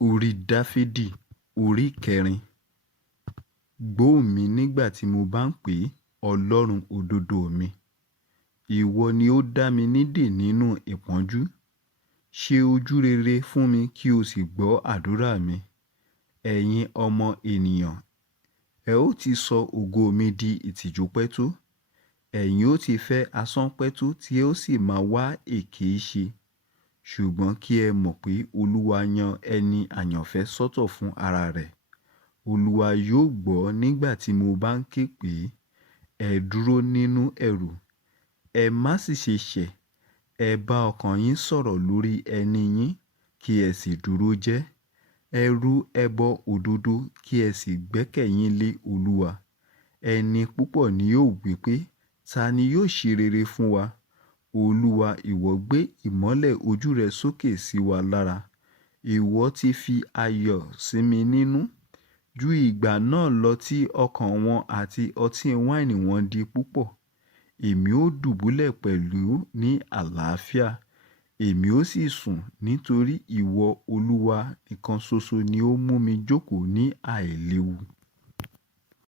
Orí Dáfídì orí kẹrin. Gbóhùn mi nígbà tí mo bá ń pè é, Ọlọ́run òdodo mi. Ìwọ ni ó dá mi nídè nínú ìpọ́njú. Ṣe ojú rere fún mi kí o sì gbọ́ àdúrà mi. Ẹ̀yin ọmọ ènìyàn, ẹ ó ti sọ ògo mi di ìtìjú pẹ́tó. Ẹ̀yin ó ti fẹ́ asán pẹ́tó tí ẹ ó sì máa wá èké ṣe. Ṣùgbọ́n kí ẹ mọ̀ pé Olúwa yan ẹni àyànfẹ́ sọ́tọ̀ fún ara rẹ̀. Olúwa yóò gbọ́ nígbà tí mo bá ń ké pè é. Ẹ dúró nínú ẹ̀rù. Ẹ má sì ṣe ṣẹ̀. Ẹ bá ọkàn yín sọ̀rọ̀ lórí ẹni yín, kí ẹ sì dúró jẹ́. Ẹ rú ẹbọ òdodo kí ẹ sì gbẹ́kẹ̀yín lé Olúwa. Ẹni púpọ̀ ni yóò wí pé, ta ni yóò ṣe rere fún wa? Olúwa, ìwọ gbé ìmọ́lẹ̀ ojú rẹ sókè sí wa lára. Ìwọ ti fi ayọ̀ sí mi nínú. Ju ìgbà náà lọ tí ọkàn wọn àti ọtí wáìnì wọn di púpọ̀. Èmi ó dùbúlẹ̀ pẹ̀lú ní àlàáfíà. Èmi ó sì sùn nítorí ìwọ Olúwa nìkan ṣoṣo ni ó mú mi jókòó ní àìléwu.